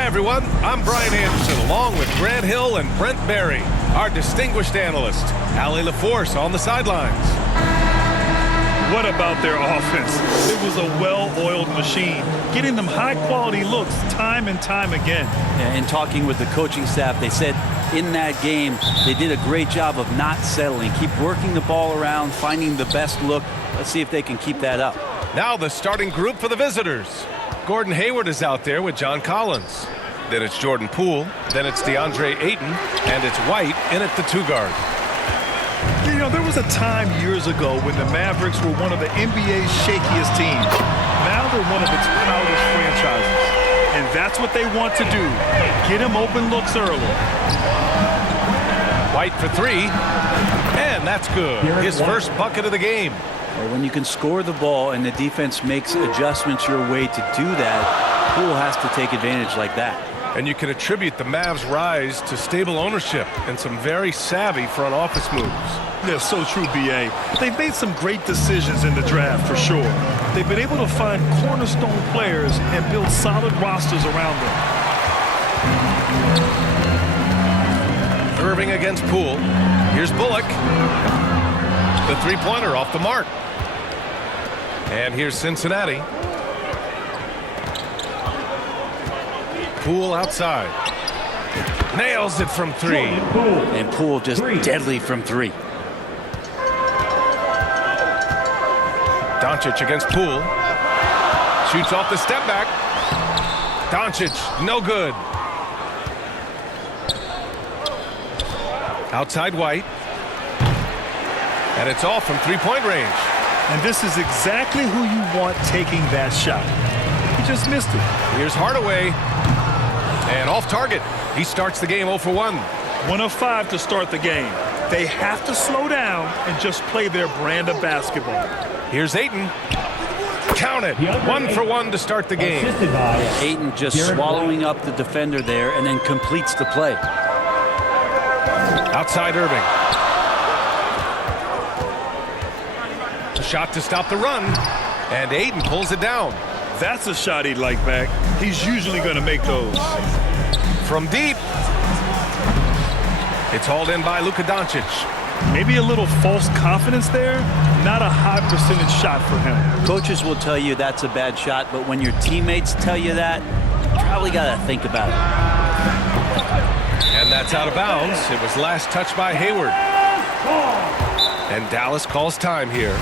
Hi, everyone. I'm Brian Anderson, along with Grant Hill and Brent Barry, our distinguished analyst. Allie LaForce on the sidelines. What about their offense? It was a well-oiled machine, getting them high-quality looks time and time again. Yeah, in talking with the coaching staff, they said in that game they did a great job of not settling. Keep working the ball around, finding the best look. Let's see if they can keep that up. Now the starting group for the visitors. Gordon Hayward is out there with John Collins. Then it's Jordan Poole. Then it's DeAndre Ayton. And it's White in at the 2 guard. You know, there was a time years ago when the Mavericks were one of the NBA's shakiest teams. Now they're one of its proudest franchises. And that's what they want to do. Get him open looks early. White for 3. And that's good. His first bucket of the game. When you can score the ball and the defense makes adjustments your way to do that, Poole has to take advantage like that. And you can attribute the Mavs' rise to stable ownership and some very savvy front office moves. They're so true, B.A. They've made some great decisions in the draft, for sure. They've been able to find cornerstone players and build solid rosters around them. Irving against Poole. Here's Bullock. The three-pointer off the mark. And here's Cincinnati. Poole outside. Nails it from 3. And Poole just deadly from 3. Doncic against Poole. Shoots off the step back. Doncic, no good. Outside White. And it's off from three-point range. And this is exactly who you want taking that shot. He just missed it. Here's Hardaway. And off target. He starts the game 0 for 1. 1 of 5 to start the game. They have to slow down and just play their brand of basketball. Here's Ayton. Count it. 1 for 1 to start the game. Ayton just swallowing up the defender there and then completes the play. Outside Irving. A shot to stop the run. And Ayton pulls it down. That's a shot he'd like back. He's usually going to make those. From deep. It's hauled in by Luka Doncic. Maybe a little false confidence there. Not a high percentage shot for him. Coaches will tell you that's a bad shot, but when your teammates tell you that, you probably got to think about it. And that's out of bounds. It was last touched by Hayward. And Dallas calls time here.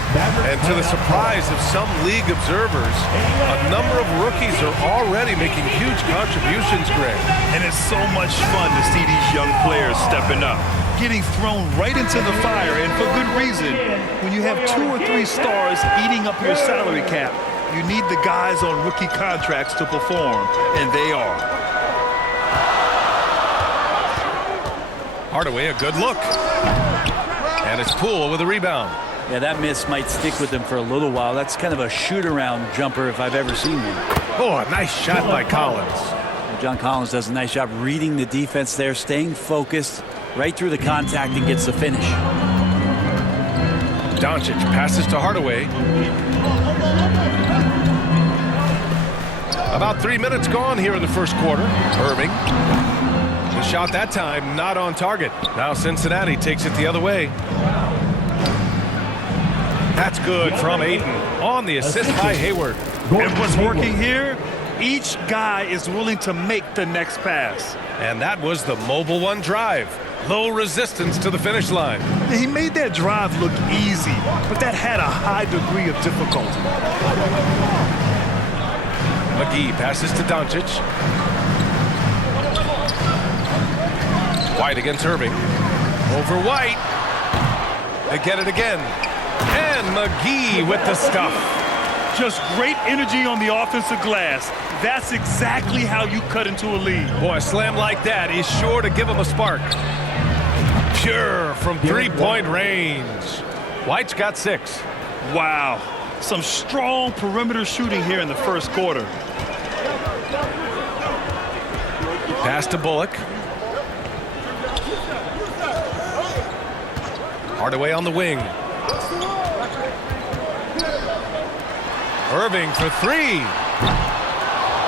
And to the surprise of some league observers, a number of rookies are already making huge contributions, Greg. And it's so much fun to see these young players stepping up, getting thrown right into the fire, and for good reason. When you have 2 or 3 stars eating up your salary cap, you need the guys on rookie contracts to perform, and they are. Hardaway, a good look. And it's Poole with a rebound. Yeah, that miss might stick with him for a little while. That's kind of a shoot-around jumper if I've ever seen one. Oh, a nice shot by Collins. John Collins does a nice job reading the defense there, staying focused right through the contact and gets the finish. Doncic passes to Hardaway. About 3 minutes gone here in the first quarter. Irving. The shot that time not on target. Now Cincinnati takes it the other way. That's good from Ayton on the assist by Hayward. And what's working here? Each guy is willing to make the next pass. And that was the Mobile One drive. Low resistance to the finish line. He made that drive look easy, but that had a high degree of difficulty. McGee passes to Doncic. White against Irving. Over White. They get it again. And McGee with the stuff. Just great energy on the offensive glass. That's exactly how you cut into a lead. Boy, a slam like that is sure to give him a spark. Pure from three-point range. White's got 6. Wow. Some strong perimeter shooting here in the first quarter. Pass to Bullock. Hardaway on the wing. Irving for 3.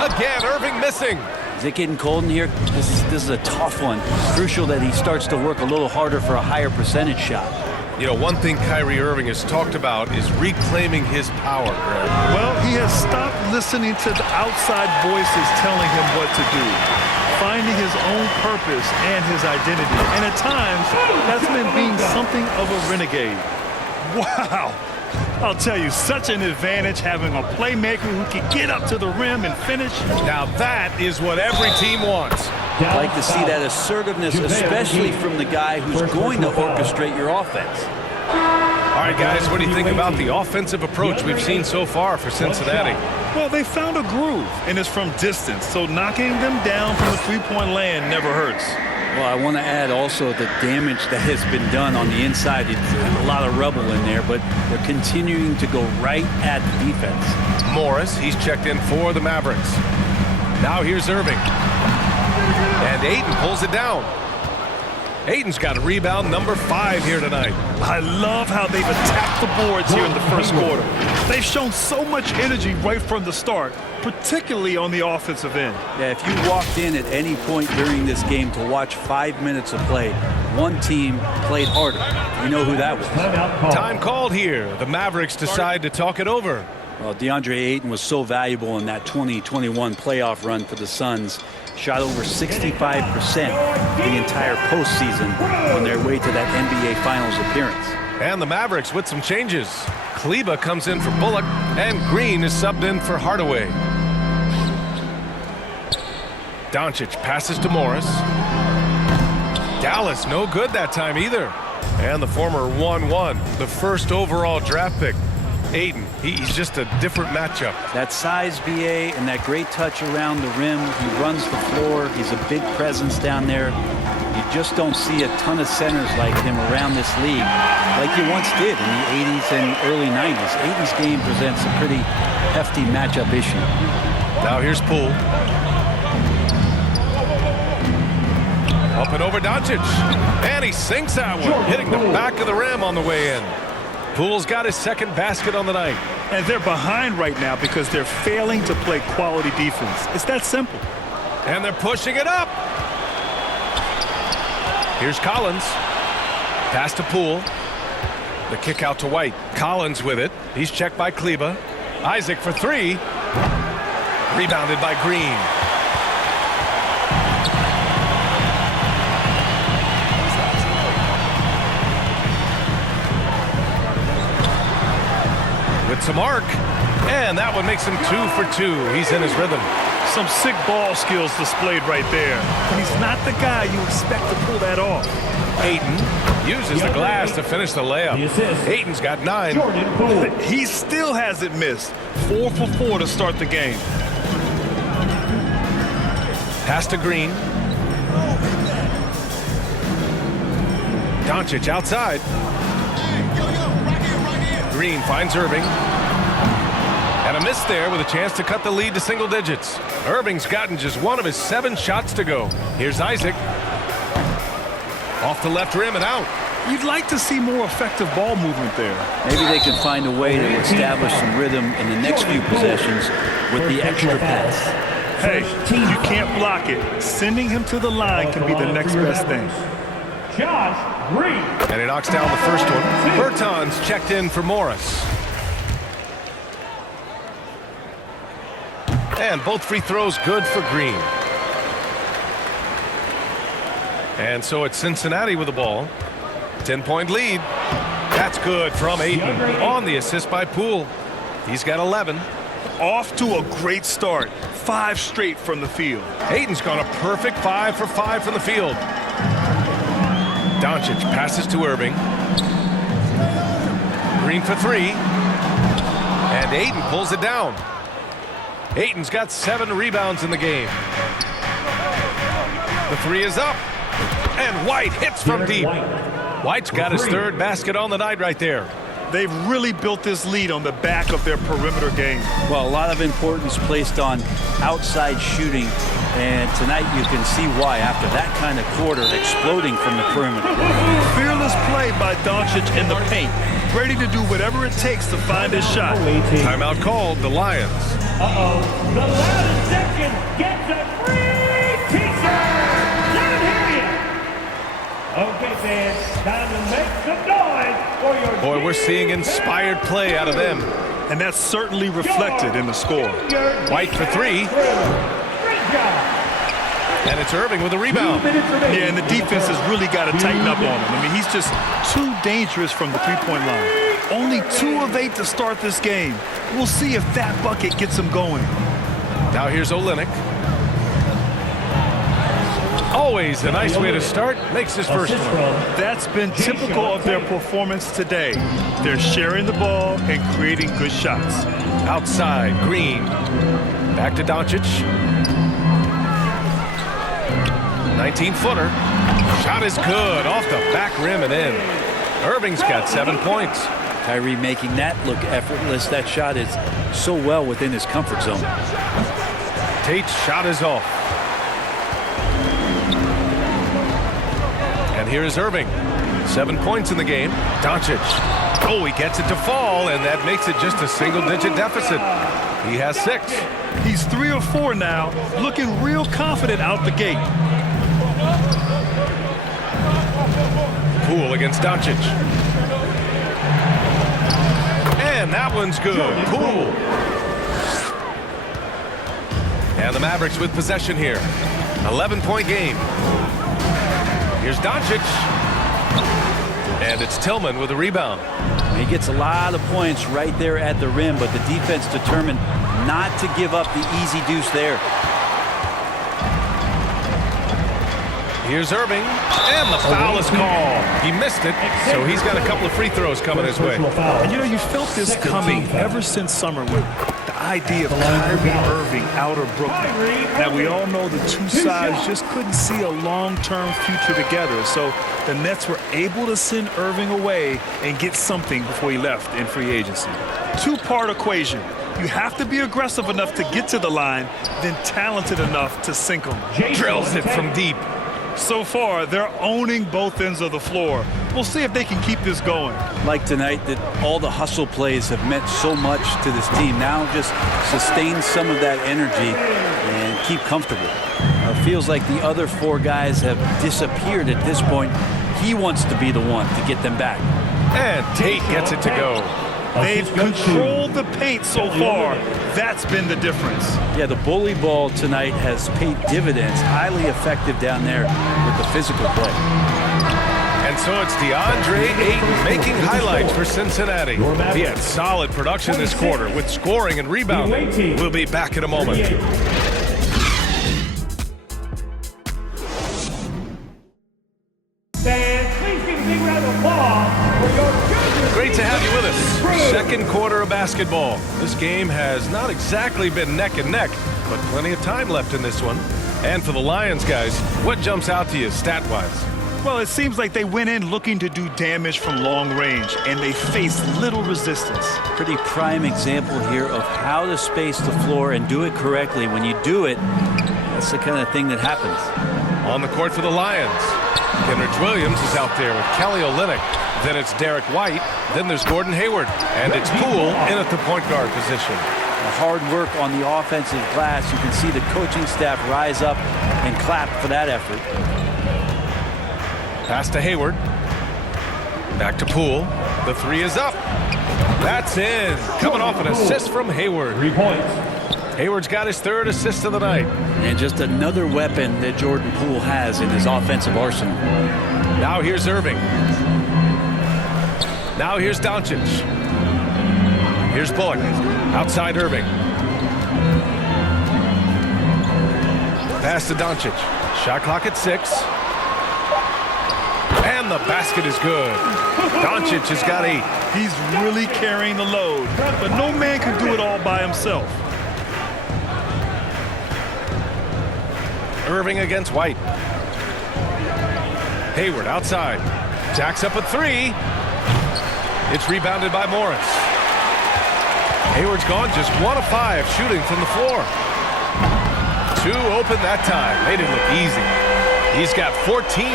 Again, Irving missing. Is it getting cold in here? This is a tough one. Crucial that he starts to work a little harder for a higher percentage shot. You know, one thing Kyrie Irving has talked about is reclaiming his power, Greg. Well, he has stopped listening to the outside voices telling him what to do, finding his own purpose and his identity. And at times, that's meant being something of a renegade. Wow. I'll tell you, such an advantage having a playmaker who can get up to the rim and finish. Now that is what every team wants. I like to see that assertiveness, especially from the guy who's going to orchestrate your offense. All right, guys, what do you think about the offensive approach we've seen so far for Cincinnati? Well, they found a groove, and it's from distance, so knocking them down from the three-point land never hurts. Well, I want to add also the damage that has been done on the inside. It's a lot of rubble in there, but they're continuing to go right at the defense. Morris, he's checked in for the Mavericks. Now here's Irving. And Ayton pulls it down. Ayton's got a rebound number 5 here tonight. I love how they've attacked the boards here in the first quarter. They've shown so much energy right from the start, particularly on the offensive end. Yeah, if you walked in at any point during this game to watch 5 minutes of play, one team played harder. You know who that was. Time called here. The Mavericks decide to talk it over. Well, DeAndre Ayton was so valuable in that 2021 playoff run for the Suns. Shot over 65% the entire postseason on their way to that NBA Finals appearance. And the Mavericks with some changes. Kleba comes in for Bullock, and Green is subbed in for Hardaway. Doncic passes to Morris. Dallas no good that time either. And the former 1-1, the first overall draft pick. Ayton, he's just a different matchup. That size, BA, and that great touch around the rim. He runs the floor. He's a big presence down there. You just don't see a ton of centers like him around this league like you once did in the 80s and early 90s. Ayton's game presents a pretty hefty matchup issue. Now here's Poole. Up and over Doncic. And he sinks that one, hitting the back of the rim on the way in. Poole's got his second basket on the night. And they're behind right now because they're failing to play quality defense. It's that simple. And they're pushing it up. Here's Collins. Pass to Poole. The kick out to White. Collins with it. He's checked by Kleba. Isaac for 3. Rebounded by Green. With some arc. And that one makes him 2 for 2. He's in his rhythm. Some sick ball skills displayed right there. He's not the guy you expect to pull that off. Ayton uses the glass to finish the layup. Ayton's got 9. He still hasn't missed. 4 for 4 to start the game. Pass to Green. Doncic outside. Green finds Irving. And a miss there with a chance to cut the lead to single digits. Irving's gotten just one of his 7 shots to go. Here's Isaac. Off the left rim and out. You'd like to see more effective ball movement there. Maybe they can find a way to establish some rhythm in the next few possessions with the extra pass. Hey, you can't block it. Sending him to the line can be the next best thing. And he knocks down the first one. Bertans checked in for Morris. And both free throws good for Green. And so it's Cincinnati with the ball. 10-point lead. That's good from Ayton on the assist by Poole. He's got 11. Off to a great start. 5 straight from the field. Ayton's gone a perfect 5 for 5 from the field. Doncic passes to Irving. Green for 3. And Ayton pulls it down. Ayton's got 7 rebounds in the game. The 3 is up. And White hits from deep. White's got his 3rd basket on the night right there. They've really built this lead on the back of their perimeter game. Well, a lot of importance placed on outside shooting. And tonight you can see why after that kind of quarter exploding from the perimeter. Fearless play by Doncic in the paint. Ready to do whatever it takes to find his shot. Timeout called, the Lions. The last section gets a free Boy, we're seeing inspired play out of them. And that's certainly reflected in the score. White for three. And it's Irving with a rebound. Yeah, and the defense has really got to tighten up on him. I mean, he's just too dangerous from the three-point line. Only 2 of 8 to start this game. We'll see if that bucket gets him going. Now here's Olynyk. Always a nice way to start. Makes his first one. That's been typical of their performance today. They're sharing the ball and creating good shots. Outside, Green. Back to Doncic. 19-footer. Shot is good. Off the back rim and in. Irving's got 7 points. Kyrie making that look effortless. That shot is so well within his comfort zone. Tate's shot is off. And here is Irving. 7 points in the game. Doncic. Oh, he gets it to fall, and that makes it just a single-digit deficit. He has 6. He's 3 or 4 now, looking real confident out the gate. Poole against Doncic. And that one's good. Poole. And the Mavericks with possession here. 11-point game. Here's Doncic. And it's Tillman with a rebound. He gets a lot of points right there at the rim, but the defense determined not to give up the easy deuce there. Here's Irving, and the foul is called. He missed it, so he's got a couple of free throws coming his way. And you know, you felt this coming ever since summer with the idea of Kyrie Irving out of Brooklyn. Now, we all know the two sides just couldn't see a long-term future together, so the Nets were able to send Irving away and get something before he left in free agency. Two-part equation. You have to be aggressive enough to get to the line, then talented enough to sink them. Drills it from deep. So far, they're owning both ends of the floor. We'll see if they can keep this going. Like tonight, that all the hustle plays have meant so much to this team. Now just sustain some of that energy and keep comfortable. Feels like the other 4 guys have disappeared at this point. He wants to be the one to get them back. And Tate gets it to go. They've controlled the paint so far. That's been the difference. Yeah, the bully ball tonight has paid dividends. Highly effective down there with the physical play. And so it's DeAndre Ayton making highlights for Cincinnati. He had solid production this quarter with scoring and rebounding. We'll be back in a moment. Great to have you with us. Second quarter of basketball. This game has not exactly been neck and neck, but plenty of time left in this one. And for the Lions, guys, what jumps out to you stat-wise? Well, it seems like they went in looking to do damage from long range, and they faced little resistance. Pretty prime example here of how to space the floor and do it correctly. When you do it, that's the kind of thing that happens. On the court for the Lions, Kenrich Williams is out there with Kelly Olynyk. Then it's Derek White. Then there's Gordon Hayward. And it's Poole in at the point guard position. Hard work on the offensive glass. You can see the coaching staff rise up and clap for that effort. Pass to Hayward. Back to Poole. The 3 is up. That's in. Coming off an assist from Hayward. 3 points. Hayward's got his 3rd assist of the night. And just another weapon that Jordan Poole has in his offensive arsenal. Now here's Irving. Now here's Doncic. Here's Bullock. Outside Irving. Pass to Doncic. Shot clock at 6. And the basket is good. Doncic has got 8. He's really carrying the load, but no man can do it all by himself. Irving against White. Hayward outside. Jacks up a 3. It's rebounded by Morris. Hayward's gone just 1 of 5 shooting from the floor. 2 open that time. Made it look easy. He's got 14.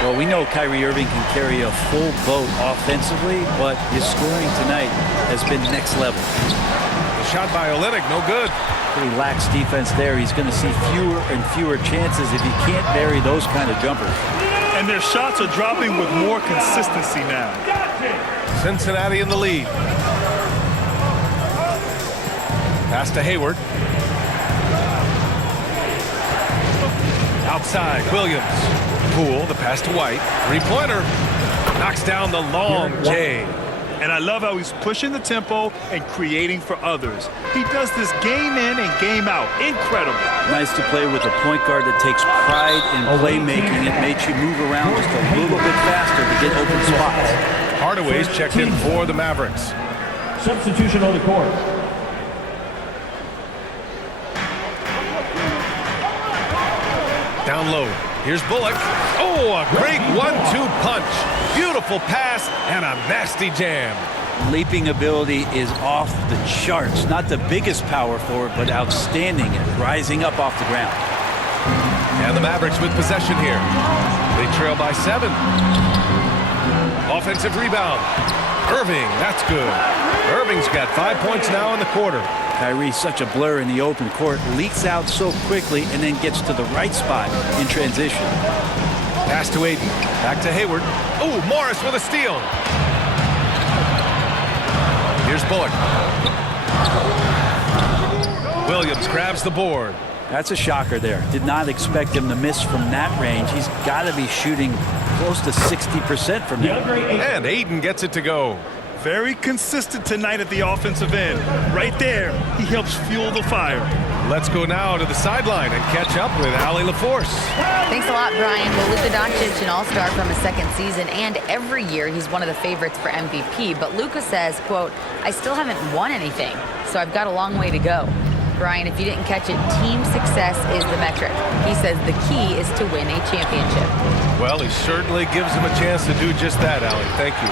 Well, we know Kyrie Irving can carry a full boat offensively, but his scoring tonight has been next level. The shot by Olynyk, no good. Pretty lax defense there. He's going to see fewer and fewer chances if he can't bury those kind of jumpers. And their shots are dropping with more consistency now. Cincinnati in the lead. Pass to Hayward. Outside, Williams. Poole, the pass to White. Three-pointer. Knocks down the long J. And I love how he's pushing the tempo and creating for others. He does this game in and game out. Incredible. Nice to play with a point guard that takes pride in playmaking. It makes you move around just a little bit faster to get open spots. Hardaway's checked in for the Mavericks. Substitution on the court. Down low. Here's Bullock. Oh, a great 1-2 punch. Beautiful pass and a nasty jam. Leaping ability is off the charts. Not the biggest power forward, but outstanding at rising up off the ground. And the Mavericks with possession here. They trail by 7. Offensive rebound. Irving, that's good. Irving's got 5 points now in the quarter. Kyrie's such a blur in the open court, leaks out so quickly and then gets to the right spot in transition. Pass to Aiden. Back to Hayward. Oh, Morris with a steal. Here's Bullock. Williams grabs the board. That's a shocker there. Did not expect him to miss from that range. He's got to be shooting close to 60% from there. And Aiden gets it to go. Very consistent tonight at the offensive end. Right there, he helps fuel the fire. Let's go now to the sideline and catch up with Allie LaForce. Thanks a lot, Brian. Well, Luka Doncic, an all-star from his second season, and every year he's one of the favorites for MVP. But Luka says, quote, I still haven't won anything, so I've got a long way to go. Brian, if you didn't catch it, team success is the metric. He says the key is to win a championship. Well, he certainly gives him a chance to do just that, Allie. Thank you.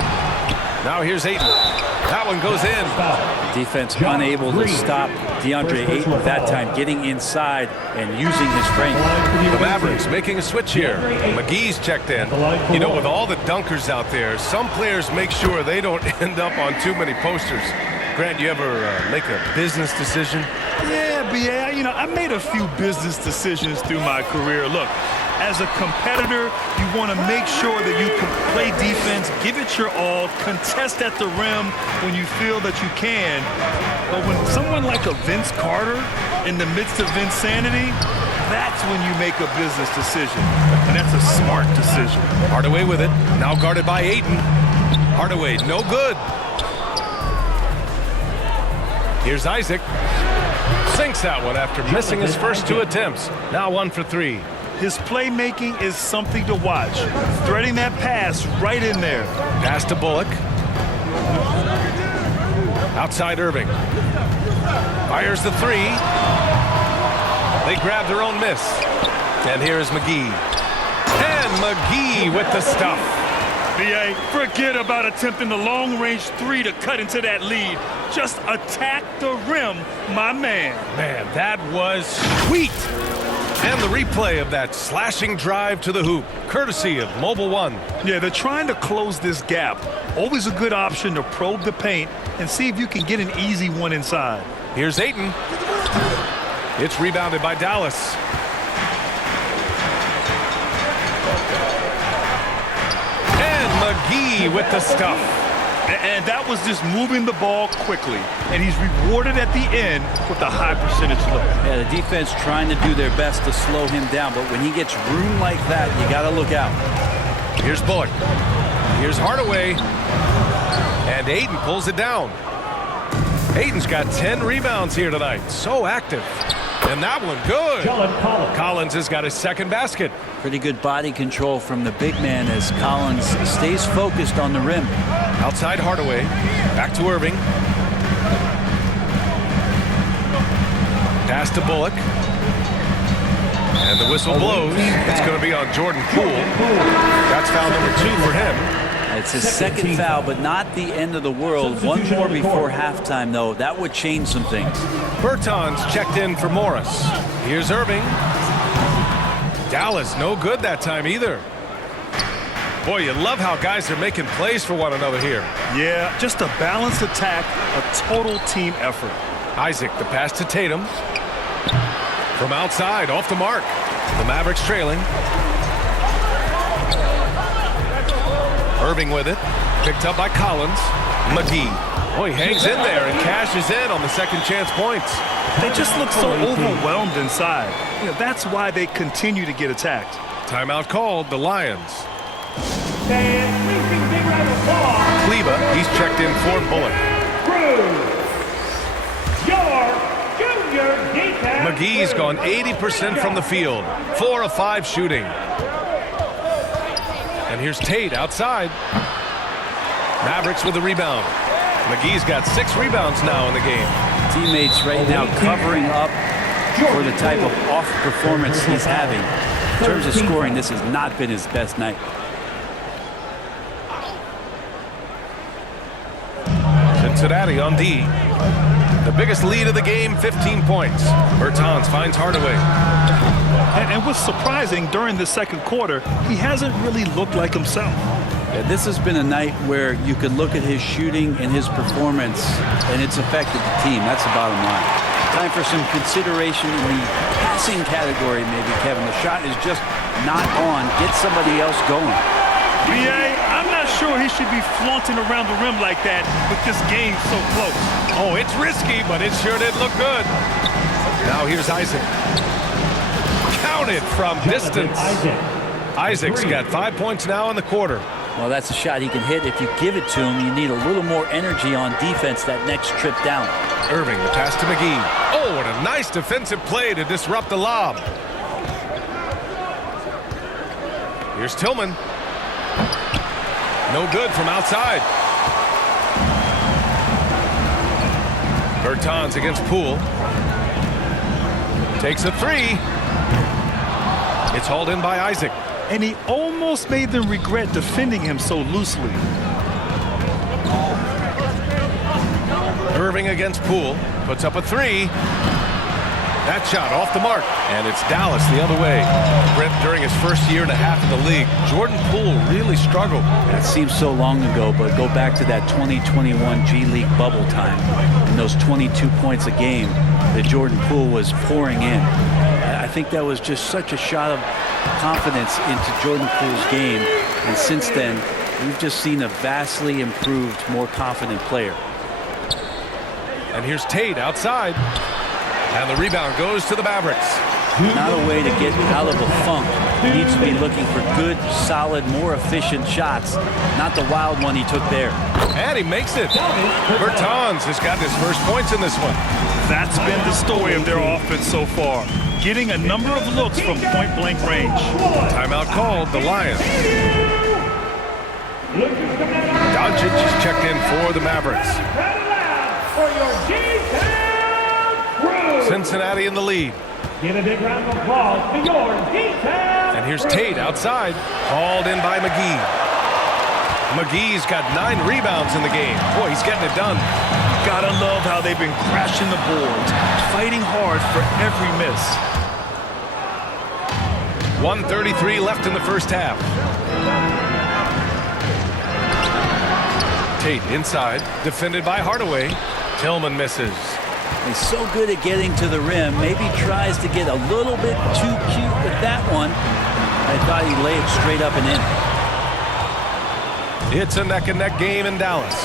Now here's Ayton. That one goes in. Defense unable to stop DeAndre Ayton that time, getting inside and using his frame. The Mavericks making a switch here. McGee's checked in. You know, with all the dunkers out there, some players make sure they don't end up on too many posters. Grant, you ever make a business decision? Yeah, B.A., you know, I made a few business decisions through my career. Look, as a competitor, you want to make sure that you can play defense, give it your all, contest at the rim when you feel that you can. But when someone like a Vince Carter in the midst of insanity, that's when you make a business decision. And that's a smart decision. Hardaway with it. Now guarded by Ayton. Hardaway, no good. Here's Isaac. Sinks that one after missing his first 2 attempts. Now 1 for 3. His playmaking is something to watch. Threading that pass right in there. Pass to Bullock. Outside Irving. Fires the 3. They grab their own miss. And here's McGee. And McGee with the stuff. B.A., forget about attempting the long-range 3 to cut into that lead. Just attack the rim, my man. Man, that was sweet. And the replay of that slashing drive to the hoop, courtesy of Mobile One. Yeah, they're trying to close this gap. Always a good option to probe the paint and see if you can get an easy one inside. Here's Ayton. It's rebounded by Dallas. And McGee with the stuff. And that was just moving the ball quickly. And he's rewarded at the end with a high percentage look. Yeah, the defense trying to do their best to slow him down, but when he gets room like that, you got to look out. Here's Bullock. Here's Hardaway. And Ayton pulls it down. Ayton's got 10 rebounds here tonight. So active. And that one good. Collins has got his second basket. Pretty good body control from the big man as Collins stays focused on the rim. Outside Hardaway. Back to Irving. Pass to Bullock. And the whistle blows. It's going to be on Jordan Poole. That's foul number 2 for him. It's his second foul, but not the end of the world. One more before halftime, though. That would change some things. Bertans checked in for Morris. Here's Irving. Dallas, no good that time either. Boy, you love how guys are making plays for one another here. Yeah, just a balanced attack, a total team effort. Isaac, the pass to Tatum. From outside, off the mark. The Mavericks trailing. Irving with it. Picked up by Collins. McGee. Oh, he hangs in there and cashes in on the second chance points. They just look so overwhelmed inside. That's why they continue to get attacked. Timeout called, the Lions. And big round of applause. Kleba, he's checked in for Bullock. Your junior defense. McGee's gone 80% from the field. 4 of 5 shooting. And here's Tate outside. Mavericks with the rebound. McGee's got 6 rebounds now in the game. Teammates right now covering up for the type of off performance he's having. In terms of scoring, this has not been his best night. Cincinnati on D. The biggest lead of the game, 15 points. Bertans finds Hardaway. And what's surprising, during the second quarter, he hasn't really looked like himself. Yeah, this has been a night where you could look at his shooting and his performance, and it's affected the team. That's the bottom line. Time for some consideration in the passing category, maybe, Kevin. The shot is just not on. Get somebody else going. B.A., I'm not sure he should be flaunting around the rim like that with this game so close. Oh, it's risky, but it sure did look good. Now here's Isaac. Counted from distance. Isaac's got 5 points now in the quarter. Well, that's a shot he can hit. If you give it to him, you need a little more energy on defense that next trip down. Irving, the pass to McGee. Oh, what a nice defensive play to disrupt the lob. Here's Tillman. No good from outside. Bertans against Poole. Takes a 3. It's hauled in by Isaac. And he almost made them regret defending him so loosely. Irving against Poole. Puts up a 3. That shot off the mark. And it's Dallas the other way. Brent, during his first year and a half in the league, Jordan Poole really struggled. That seems so long ago, but go back to that 2021 G League bubble time. And those 22 points a game that Jordan Poole was pouring in. I think that was just such a shot of confidence into Jordan Poole's game. And since then, we've just seen a vastly improved, more confident player. And here's Tate outside. And the rebound goes to the Mavericks. Not a way to get out of a funk. He needs to be looking for good, solid, more efficient shots. Not the wild one he took there. And he makes it. Bertans has got his first points in this one. That's been the story of their offense so far. Getting a number of looks from point-blank range. Timeout called, the Lions. Doncic is checked in for the Mavericks. Cincinnati in the lead. Give a big round of applause to your defense. And here's Tate outside. Hauled in by McGee. McGee's got 9 rebounds in the game. Boy, he's getting it done. Gotta love how they've been crashing the boards, fighting hard for every miss. 1:33 left in the first half. Tate inside, defended by Hardaway. Tillman misses. He's so good at getting to the rim. Maybe tries to get a little bit too cute with that one. I thought he'd lay it straight up and in. It's a neck-and-neck game in Dallas.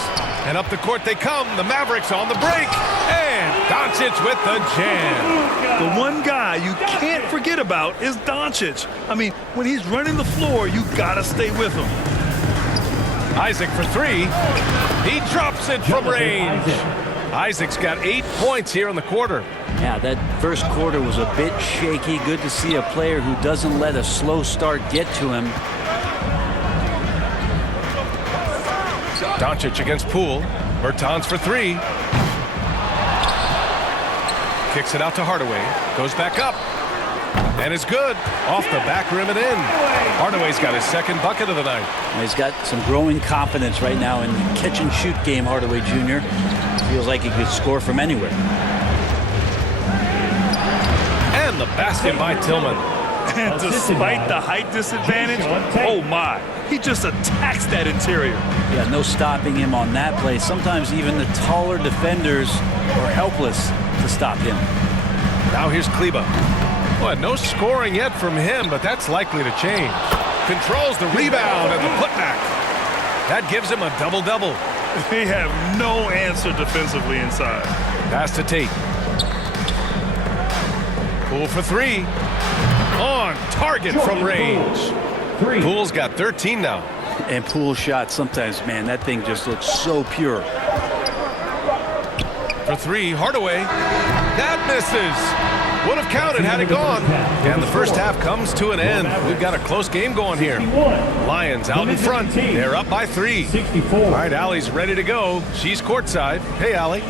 And up the court they come. The Mavericks on the break. And Doncic with the jam. The one guy you can't forget about is Doncic. I mean, when he's running the floor, you gotta stay with him. Isaac for 3. He drops it from range. Isaac's got 8 points here in the quarter. Yeah, that first quarter was a bit shaky. Good to see a player who doesn't let a slow start get to him. Doncic against Poole. Bertans for 3. Kicks it out to Hardaway. Goes back up. And it's good. Off the back rim and in. Hardaway's got his second bucket of the night. He's got some growing confidence right now in the catch-and-shoot game, Hardaway Jr. Feels like he could score from anywhere. And the basket by Tillman. And despite the height disadvantage, oh my, he just attacks that interior. Yeah, no stopping him on that play. Sometimes even the taller defenders are helpless to stop him. Now here's Kleba. Boy, no scoring yet from him, but that's likely to change. Controls the rebound and the putback. That gives him a double-double. They have no answer defensively inside. Pass to Tate. Poole for three. On target from range. Poole's got 13 now. And Poole's shot, sometimes, man, that thing just looks so pure. For three, Hardaway. That misses. Would have counted had it gone. And the first half comes to an end. We've got a close game going here. Lions out in front. They're up by 3. All right, Allie's ready to go. She's courtside. Hey, Allie.